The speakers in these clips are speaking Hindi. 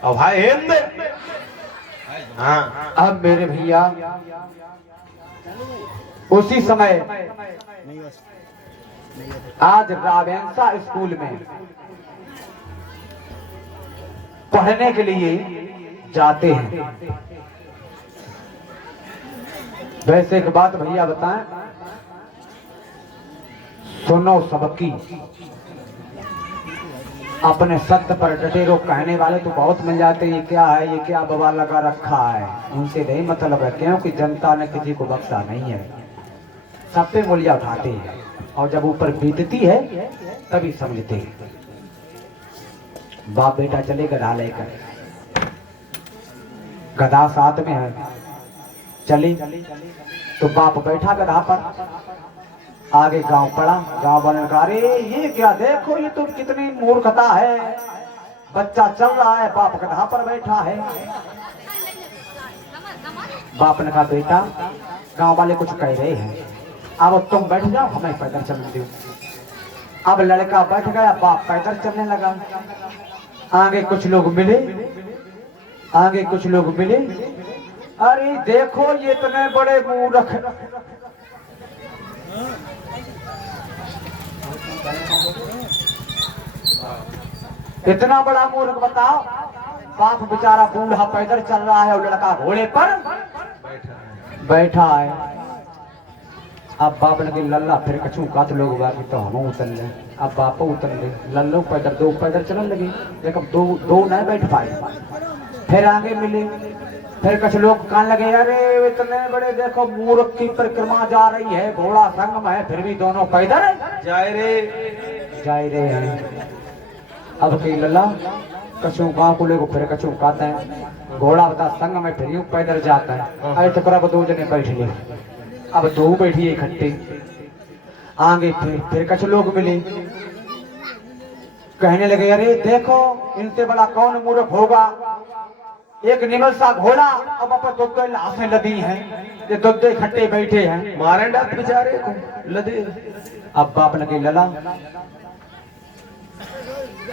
अब भाई हिंद। हाँ अब मेरे भैया उसी समय आज रावेंसा स्कूल में पढ़ने के लिए जाते हैं। वैसे एक बात भैया बताएं, सुनो सबकी, अपने सत्य पर डटे रहो। कहने वाले तो बहुत मिल जाते हैं, ये क्या है, ये क्या बवाल लगा रखा है, उनसे नहीं मतलब है, क्योंकि जनता ने किसी को बख्शा नहीं है, सब पे मूल्य उठाते हैं और जब ऊपर बीतती है तभी समझते हैं। बाप बेटा चले गधा लेकर, गधा साथ में है, चली तो बाप बैठा गधा पर, आगे गांव पड़ा, गांव वाले ने कहा अरे ये क्या, देखो ये तो कितनी मूर्खता है, बच्चा चल रहा है, बाप गधा पर बैठा है। बाप ने कहा बेटा गांव वाले कुछ कह रहे हैं, अब तुम बैठ जाओ, हमें पैदल चलने दो। अब लड़का बैठ गया, बाप पैदल चलने लगा। आगे कुछ लोग मिले, आगे कुछ लोग मिले, अरे देखो ये इतने बड़े मूर्ख, इतना बड़ा मूर्ख, बताओ। बाप बेचारा बूढ़ा पैदल चल रहा है और लड़का घोड़े पर बैठा है। अब बाप लगे लल्ला फिर कछू कात लोग बाकी तो हम उतर ले। अब बाप उतर ले, लल्लो पैदल दो पैदल चलने लगे, लेकिन दो नहीं बैठ पाए। फिर आगे मिले, फिर कुछ लोग कहने लगे अरे इतने बड़े देखो मूर्ख की परिक्रमा जा रही है, घोड़ा संग में है, फिर भी दोनों पैदल जा रहे हैं। अब कई लल्ला कछू गाँव को लेको फिर कछू कहते हैं, घोड़ा बता संग में फिर यूं पैदल जाता है। अरे तो करा दो जने बैठ ले, अब दो बैठिए इकट्ठे। आगे फिर कुछ लोग मिले, कहने लगे अरे देखो इनसे बड़ा कौन मूर्ख होगा, एक निमल सा घोड़ा, अब अपन दो लाशें लदी हैं, ये दो इकट्ठे बैठे हैं, मारे डाक बेचारे को लदे। अब बाप लगे लला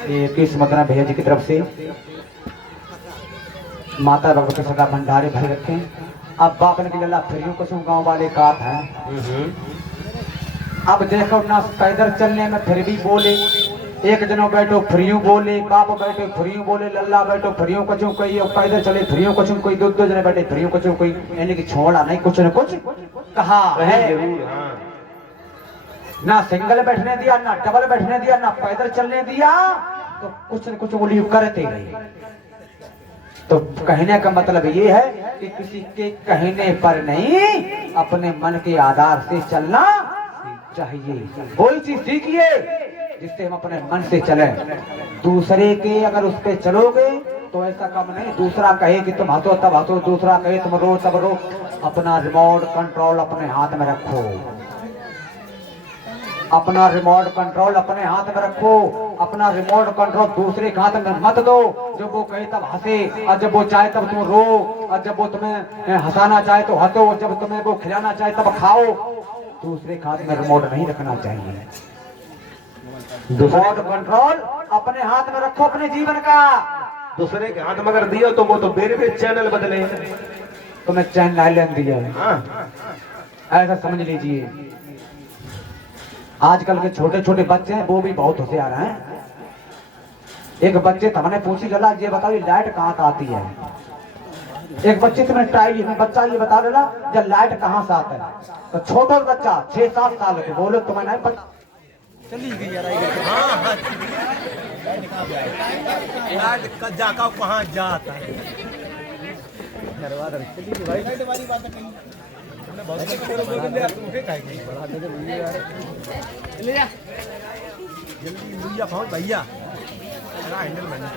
ये किस्मत ना भैया जी की तरफ से माता भगवती सदा भंडारे भर रखे। अब बाप ने लला फिर यूं कसू गाँव वाले का है। अब देखो ना पैदल चलने में फिर भी बोले, एक जनो बैठो फ्रियूं बोले, बाप बैठो फ्रियूं बोले, लल्ला बैठो फ्रियूं कचू कोई, पैदल चले फ्रियूं कचू कोई, दो जने बैठे फ्रियूं कचू कोई, यानी कि छोड़ा नहीं कुछ न कुछ कहा है। ना सिंगल बैठने दिया, ना डबल बैठने दिया, ना पैदल चलने दिया, तो कुछ न कुछ बोली करते गए। तो कहने का मतलब ये है कि किसी के कहने पर नहीं, अपने मन के आधार से चलना चाहिए। वही चीज सीखिए जिससे हम अपने मन से चले। दूसरे के अगर उस पे चलोगे तो ऐसा काम नहीं, दूसरा कहे कि तुम हंसो तब हंसो, दूसरा कहे तुम रो तब रो। अपना रिमोट कंट्रोल अपने हाथ में रखो, अपना रिमोट कंट्रोल अपने हाथ में रखो, अपना रिमोट कंट्रोल दूसरे के हाथ में मत दो। जब वो कहे तब हंसे, और जब वो चाहे तब तुम रो, और जब वो तुम्हें हंसाना चाहे तो हंसो, जब तुम्हें वो खिलाना चाहे तब खाओ। दूसरे के हाथ में रिमोट नहीं रखना चाहिए। रिमोट कंट्रोल अपने हाथ में रखो अपने जीवन का। दूसरे के हाथ में अगर दिया तो वो तो बेरे चैनल बदले, तुम्हें चैन लाइन दिया है, ऐसा समझ लीजिए। आजकल के छोटे छोटे बच्चे हैं वो भी बहुत होशियार हैं। एक बच्चे तो हमने पूछी चला ये बताओ ये लाइट कहाँ से आती है। एक बच्चे से मैंने ट्राई, बच्चा ये बता देला जब लाइट कहाँ से आता है, तो छोटा बच्चा 6-7 साल के, बोलो तुम्हें नहीं पता। चली गई यार, लाइट जाका कहाँ जाता है, चली गई भाई। लाइट वाली बात कहीं बहुत उठे खाएगी, ले जा जल्दी भैया पहुंच भैया, हैंडल मैंने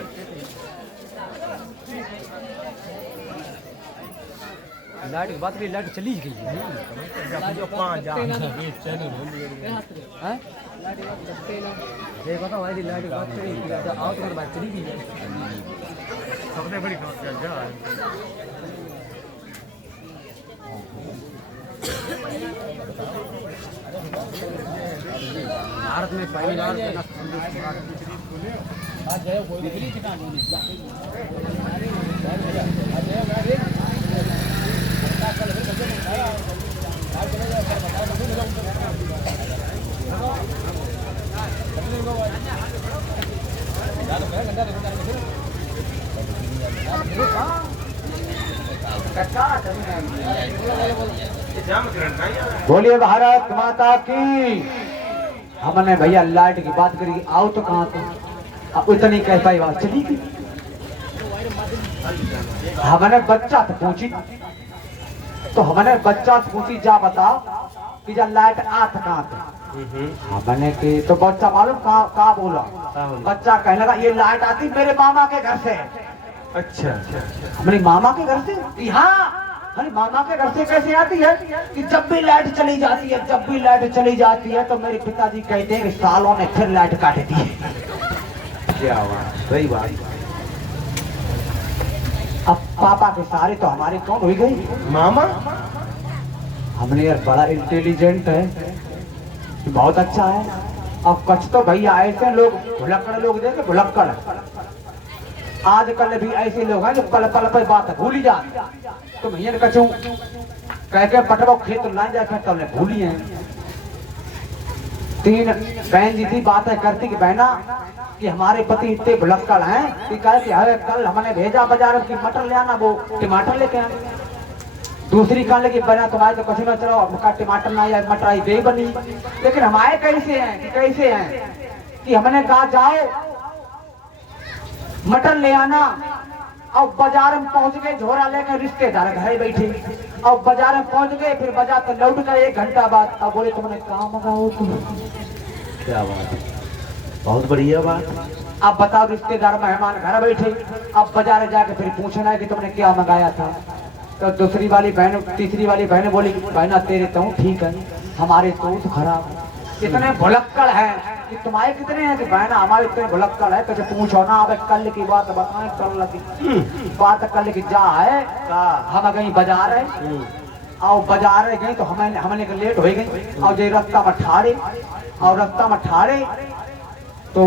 लाइट की बात करी, लाइट चली गई है। देखो तो हमारी लाइट की बात करी, आओ तो बात चली गई है। सबसे बड़ी समस्या भारत में पहली बार बिजली ठिकाने बोलिए भारत माता की। हमने भैया लाइट की बात करी, आओ तो कहाँ थे, अब इतनी कैसा ही बात चली गई। हमने बच्चा से पूछी, तो हमने बच्चा से पूछी जा बता कि जा लाइट आत कहाँ थे। हमने की तो बच्चा मालूम कहाँ बोला, बच्चा कहने लगा ये लाइट आती मेरे मामा के घर से। अच्छा हमारे मामा के घर से कि हाँ, अरे मामा के घर से कैसे आती है कि जब भी लाइट चली जाती है, जब भी लाइट चली जाती है तो मेरे पिताजी कहते हैं कि सालों ने फिर लाइट काट दी है। क्या बात, सही बात। अब पापा के सारे तो हमारे कौन हुई गई, मामा। हमने यार बड़ा इंटेलिजेंट है, बहुत अच्छा है। अब कुछ तो भैया ऐसे लोग भुलक्कड़ लोग देखे, भुलक्कड़ आजकल भी ऐसे लोग हैं जो पल पल पर बात भूल जाते। तो भैया ने कचू कह के पटवा खेत ला जाए तो भूली है। तीन बहन जी थी बातें करती कि बहना कि हमारे पति इतने भुलक्कड़ हैं कि कहे कि अरे कल हमने भेजा बाजार की मटर ले आना, वो टमाटर लेके आए। दूसरी कहा लेकिन बना तुम्हारे तो कुछ ना चलो, हमका टमाटर ना या मटर आई दे बनी। लेकिन हमारे कैसे हैं कि कैसे हैं कि हमने कहा जाओ मटर ले आना, अब बाजार में पहुंच गए, झोरा लेकर रिश्तेदार घर बैठे। अब बाजार में पहुंच गए, फिर बाजार तो लौट कर 1 घंटा बाद अब बोले तुमने कहाँ मंगाओ तुम। क्या बात है, बहुत बढ़िया बात। अब बताओ रिश्तेदार मेहमान घर बैठे, अब बाजार जाके फिर पूछना है कि तुमने क्या मंगाया था। तो दूसरी वाली बहन तीसरी वाली बहन बोली बहना तेरे तो ठीक है, हमारे तो खराब है। इतने भुलक्कड़ है कि तुम्हारे कितने हैं कि बहना हमारे इतने भुलक्कड़ है। तो पूछो ना, अब कल की बात बताएं, कल की बात कल की जा है। हम कहीं बाजार है और बाजार गए तो हमने लेट हो गई और जो रास्ता में ठाड़े और रास्ता में ठाड़े तो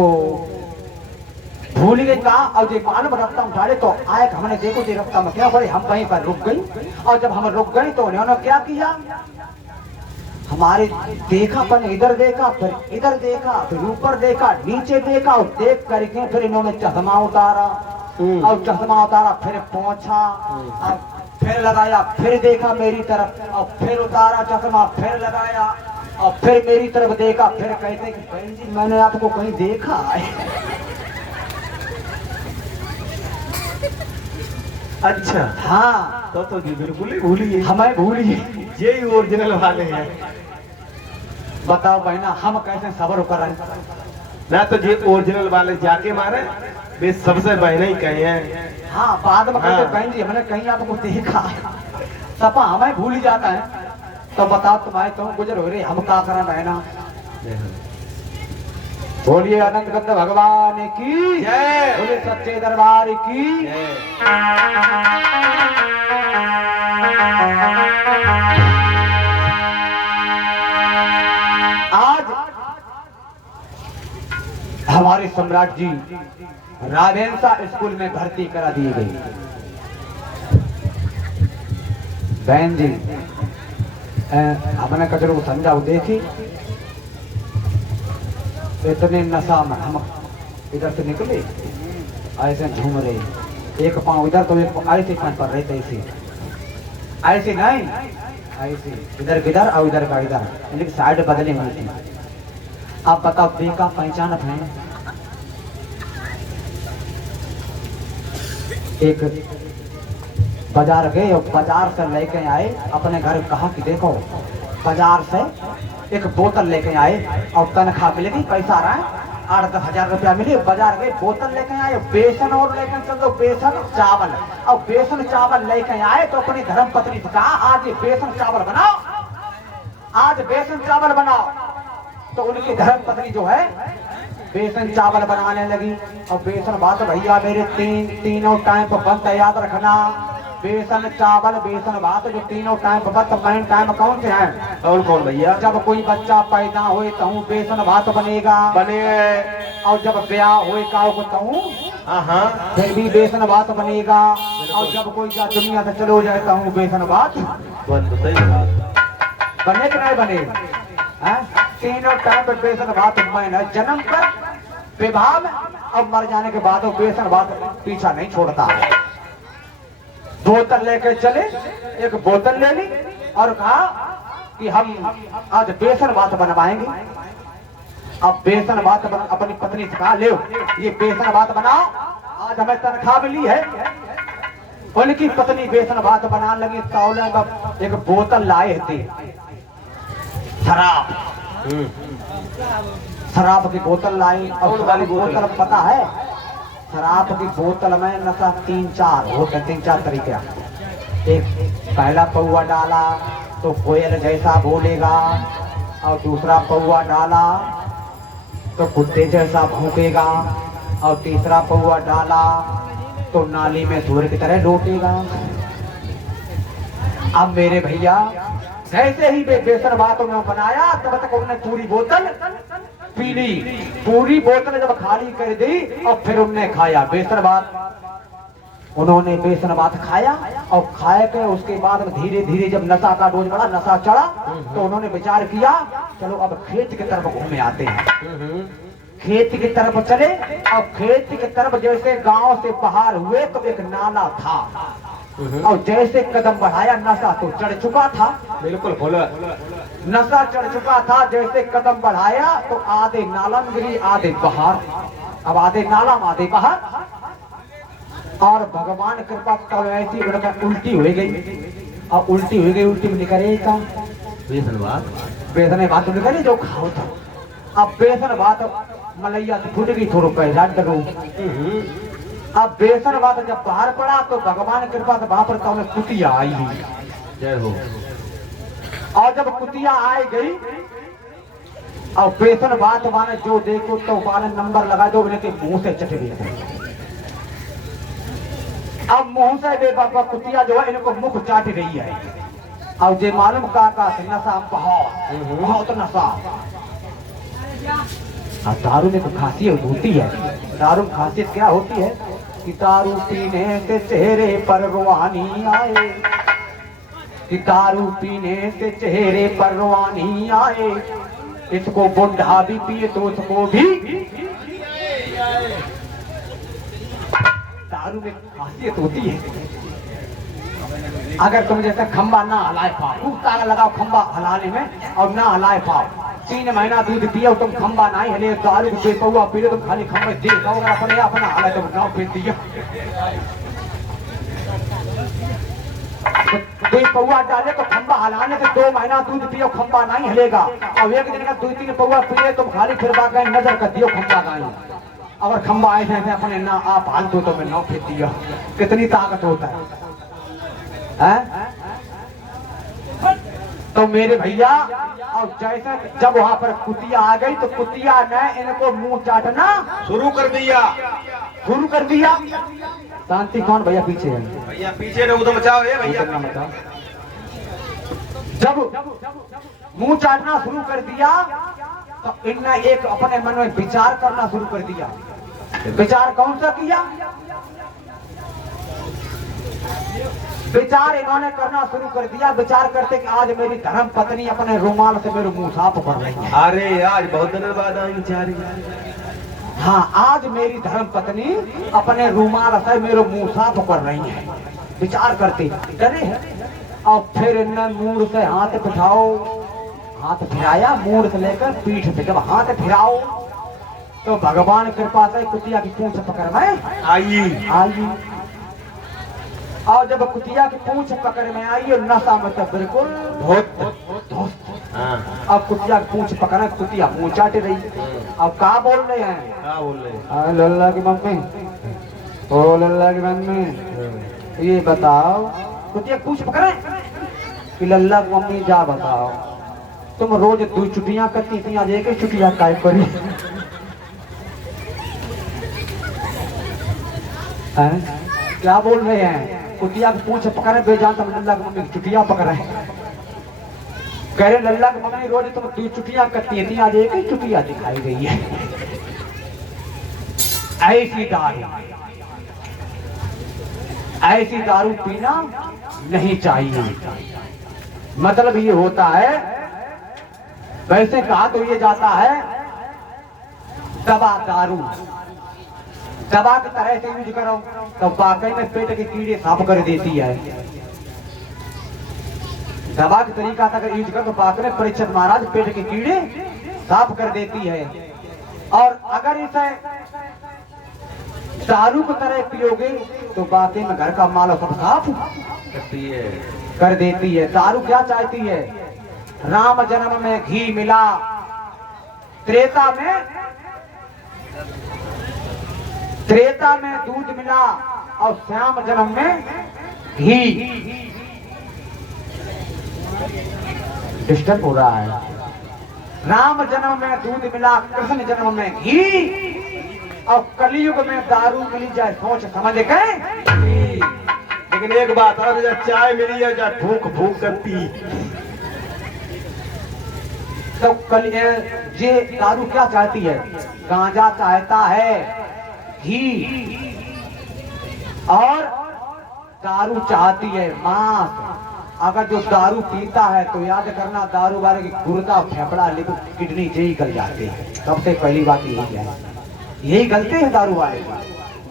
भूल गई कहा और जो मालूम रास्ता में ठाड़े तो आए हमने देखो जो रास्ता में क्या बड़े हम वहीं पर रुक गई। और जब हम रुक गए तो उन्होंने क्या किया, हमारे देखा पर इधर देखा फिर इधर देखा फिर ऊपर देखा नीचे देखा और देख करके फिर इन्होंने चश्मा उतारा और चश्मा उतारा फिर पहुंचा और फिर लगाया, फिर देखा मेरी तरफ और फिर उतारा चश्मा फिर लगाया और फिर मेरी तरफ देखा। फिर कहते कि बहन जी मैंने आपको कहीं देखा है। अच्छा हाँ तो जी बिल्कुल ही भूलिए, हमें भूलिए, यही ओरिजिनल वाले हैं। बताओ बहना हम कैसे सब्र करें ना, तो ये ओरिजिनल वाले जाके मारे वे सबसे बहने ही कहे हैं। हाँ बाद में कहते हाँ। बहन जी हमने कहीं आपको देखा, सपा हमें भूल ही जाता है। तो बताओ तुम्हारे तुम गुजर हो रहे, हम क्या करें बहना। बोलिए अनंत कंद भगवान की जय, बोलिए सच्चे दरबार की। आज हमारे सम्राट जी रावेंसा स्कूल में भर्ती करा दिए गए। बहन जी हमने कचरों को समझाओ, देखी इतने नशा में हम इधर से निकले ऐसे घूम रहे, एक पाँव इधर तो एक ऐसे पाँव पर रहे थे, ऐसे नहीं ऐसे इधर किधर और इधर का इधर, लेकिन साइड बदले हुई थी। आप बताओ देखा पहचान है। एक बाजार गए और बाजार से लेके आए अपने घर, कहा कि देखो बाजार से एक बोतल लेके आए और तनख्वाह मिलेगी, पैसा आ रहा है 8-10 हजार रुपया मिले। बाजार गए बोतल लेके आए, बेसन और लेकर चल दो, बेसन चावल और बेसन चावल लेके आए। तो अपनी धर्म पत्नी से कहा आज ये बेसन चावल बनाओ, आज बेसन चावल बनाओ। तो उनकी धर्म पत्नी जो है बेसन चावल बनाने लगी। और बेसन भात भैया मेरे तीनों टाइम पर बनता, याद रखना बेसन चावल बेसन भात जो तीनों टाइम पर बनता। मेन टाइम कौन से हैं और कौन भैया? जब कोई बच्चा पैदा होए तो बेसन भात बनेगा, बने। और जब ब्याह होए का तो हाँ फिर भी बेसन भात बनेगा, और जब कोई दुनिया से चलो जाए तो बेसन भात सही बात। बने कि नहीं बने? तीनों टाइम पर बेसन भात मैंने जन्म पर विवाह में और मर जाने के बाद बेसन भात पीछा नहीं छोड़ता। बोतल लेके चले, एक बोतल ले ली और कहा कि हम आज बेसन भात बनवाएंगे। अब बेसन भात अपनी पत्नी से कहा, ले ये बेसन भात बनाओ, आज हमें तनख्वाह मिली है। उनकी पत्नी बेसन भात बनाने लगी। तौले का एक बोतल लाए थे शराब, शराब की बोतल लाई। और वाली बोतल पता है, शराब की बोतल में नशा 3-4 होते, 3-4 तरीके। एक पहला पौवा डाला तो कोयल जैसा बोलेगा, और दूसरा पौवा डाला तो कुत्ते जैसा भौंकेगा, और तीसरा पौवा डाला तो नाली में सूअर की तरह लौटेगा। अब मेरे भैया जैसे ही बेसन भात उन्होंने बनाया तब तक उन्होंने पूरी बोतल पी ली। पूरी बोतल जब खाली कर दी और फिर उन्होंने खाया बेसन भात। उन्होंने बेसन भात खाया और खाए के उसके बाद धीरे धीरे जब नशा का डोज बढ़ा, नशा चढ़ा, तो उन्होंने विचार किया चलो अब खेत की तरफ घूमे आते हैं। खेत की तरफ चले और खेत की तरफ जैसे गांव से बाहर हुए तो एक नाला था, और जैसे कदम बढ़ाया नशा तो चढ़ चुका था। बिल्कुल बोला, नशा चढ़ चुका था। जैसे कदम बढ़ाया तो आधे नाला में गिरी, आधे बाहर। अब आधे नाला में आधे बाहर, और भगवान कृपा तब ऐसी लड़का उल्टी हो गई। और उल्टी हो गई, उल्टी में निकले का बेसन भात निकले जो खाओ था। अब बेसन भात मलैया से फूट गई, थोड़ा पैसा डरो। अब बेसन भात जब बाहर पड़ा तो भगवान कृपा से वहां पर तो हमें कुतिया आई। जय हो। और जब कुतिया आई गई और बेसन भात माने जो देखो तो माने नंबर लगा दो, इनके मुंह से चट गई। अब मुंह से बे बाबा कुतिया जो है इनको मुख चाट रही है। और जे मालूम का नशा बहुत नशा। अब दारू में तो खासियत होती है। दारू में खासियत क्या होती है कि दारू पीने से चेहरे पर रुहानी आए, कि दारू पीने से चेहरे पर रुहानी आए। इसको बुढ़ा भी पिए तो उसको भी। दारू में खासियत होती है। अगर तुम जैसे खंबा ना हलाए पाओ, खूब ताला लगाओ खंबा हलाने में और ना हलाए पाओ, 3 महीना दूध पियो तुम खंबा नहीं हिले, दारू बेपौआ पी लो तुम खाली खंबे देखो, अगर अपना हलाए तुम नाव पी दिया। बेपौआ डाले तो खंबा हलाने से 2 महीना दूध पियो, खंबा नहीं हिलेगा। और एक दिन का 2-3 पौआ पिए तुम खाली फिर बागें नजर कर दियो खंबा गाई। अगर खंबा आए थे अपने ना आप हाल दो तो मैं नाव फेंक दिया। कितनी ताकत होता है? तो मेरे भैया और जैसे जब वहां पर कुतिया आ गई तो कुतिया ने इनको मुंह चाटना शुरू कर दिया। शांति कौन भैया पीछे है? भैया पीछे ने उधर मचाओ ये भैया। जब मुंह चाटना शुरू कर दिया तो इनने एक अपने मन में विचार करना शुरू कर दिया। विचार कौन सा किया? विचार इन्होंने करना शुरू कर दिया। विचार करते कि आज मेरी धर्म पत्नी अपने रुमाल से मेरे मुंह साफ कर रही है। अरे आज बहुत दिनों बाद आई बेचारी। हाँ, आज मेरी धर्म पत्नी अपने रुमाल से मेरे मुंह साफ कर रही है। विचार करते डरे। और फिर इनने मूड से हाथ बिठाओ, हाथ फिराया मूड से लेकर पीठ पे। जब हाथ फिराओ तो भगवान कृपा से कुतिया की पूंछ पकड़ में आई। और जब कुतिया की पूंछ पकड़ में आई और नशा में तो बिल्कुल अब कुतिया की पूंछ पकड़ा, कुतिया मुंह चाट रही। अब क्या बोल रहे हैं? लल्ला की मम्मी, ओ लल्ला की मम्मी ये बताओ, कुतिया की पूंछ पकड़े कि लल्ला की मम्मी जा बताओ, तुम रोज 2 छुट्टियां करती थी, आज एक ही छुट्टियां काय करी? क्या बोल रहे हैं? कुतिया की पूंछ पकड़े बेजान तुम लल्ला की मम्मी की छुट्टियां पकड़े। कह रहे लल्ला की मम्मी रोज तुम 2 छुट्टियां करती थी, आज एक ही छुट्टियां दिखाई गई है। ऐसी दारू पीना नहीं चाहिए। मतलब ये होता है, वैसे कहा तो ये जाता है दवा दारू। दवा की तरह से यूज करो तो वाकई में पेट के कीड़े साफ कर देती है। दवा के तरीका से अगर यूज करो तो वाकई में परीक्षित महाराज पेट के कीड़े साफ कर देती है। और अगर इसे दारू की तरह पियोगे तो वाकई में घर का माल सब साफ करती है, कर देती है। दारू क्या चाहती है? राम जन्म में घी मिला, त्रेता में दूध मिला और श्याम जन्म में घी। डिस्टर्ब हो रहा है। राम जन्म में दूध मिला, कृष्ण जन्म में घी और कलयुग में दारू मिली जाए सोच समझ गए। लेकिन एक बात और, जब चाय मिली है जब फूक फूक करती तो ये दारू क्या चाहती है? गांजा चाहता है, घी, और दारू चाहती है मांस। अगर जो दारू पीता है तो याद करना दारू वाले की गुर्दा, फेफड़ा, लिवर, किडनी यही कर जाते हैं। सबसे पहली बात यही है, यही गलती है दारू वाले की।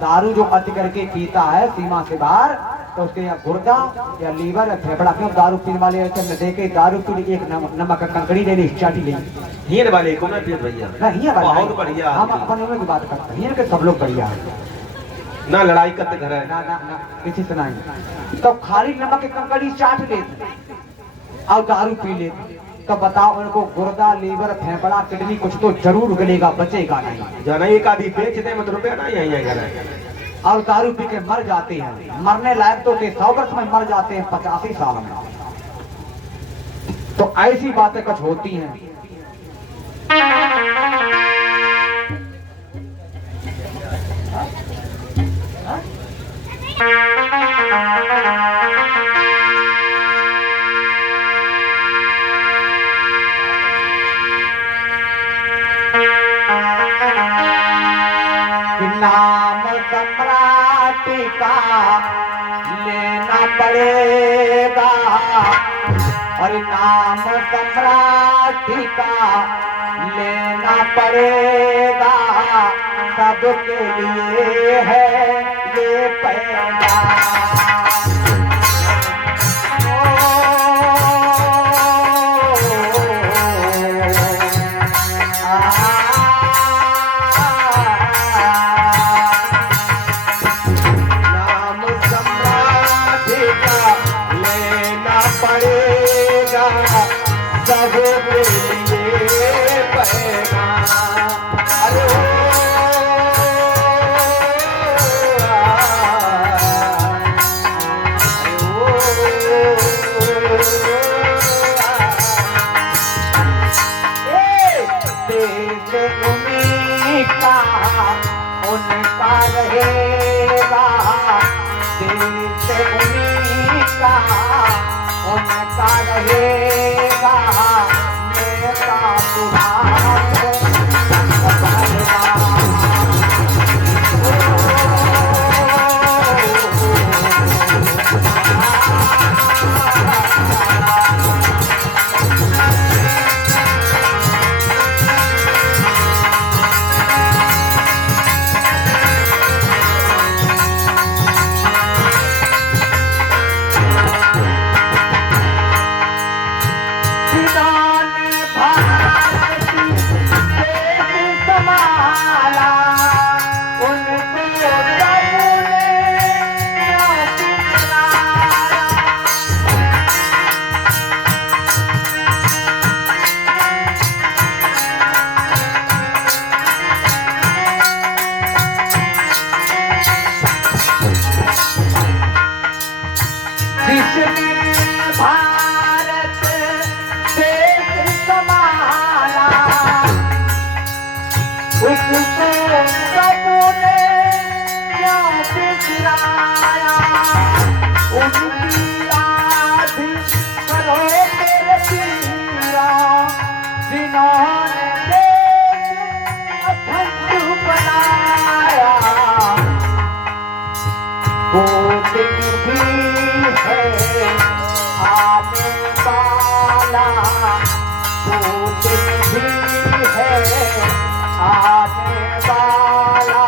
दारू जो अति करके पीता है सीमा से बाहर तो उसके यहाँ गुर्दा या लीवर या फेफड़ा। क्यों दारू पीने वाले ऐसे न देखे दारू पी एक नमक का कंकड़ी ले ली, चाटी ले हीन वाले को ना भैया नहीं, बहुत बढ़िया। हम अपने में की बात करते हैं कि सब लोग बढ़िया है ना, लड़ाई करते घर है ना, किसी से नहीं। तो खाली नमक की कंकड़ी चाट लेते और दारू पी लेते तो बताओ उनको गुर्दा, लीवर, फेफड़ा, किडनी कुछ तो जरूर गलेगा, बचेगा नहीं। जाना एक आधी बेच दे मत रुपया ना, यही घर है। और दारू पी के मर जाते हैं। मरने लायक तो 100 वर्ष में मर जाते हैं, 85 साल में। तो ऐसी बातें कुछ होती हैं। नाम सम्राट का लेना पड़ेगा और नाम सम्राट का लेना पड़ेगा। सबके लिए है ये पैगाम। उनका रहेगा दिल से उनका, उनका रहेगा नेता सुभाष। भारत देश संभाला उसको सबने याद दिलाया। उनकी याद करो मेरे पीरा जिन्होंने देश अखंड बनाया। वो दिन भी है आने वाला, वो दिन भी है आने वाला।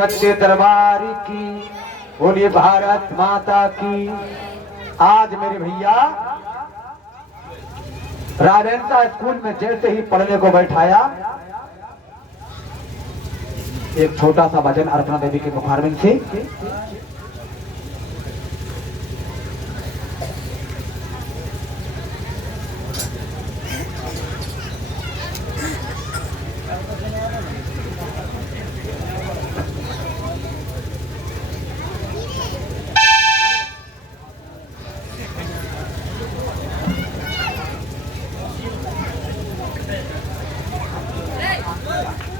सच्चे दरबार की, बोलिए भारत माता की। आज मेरे भैया राजेंद्र स्कूल में जैसे ही पढ़ने को बैठाया, एक छोटा सा भजन अर्चना देवी के मुखारबिंद से।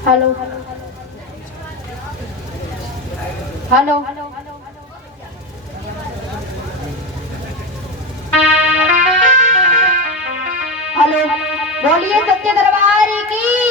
हेलो हेलो हेलो, बोलिए सत्य दरबार की।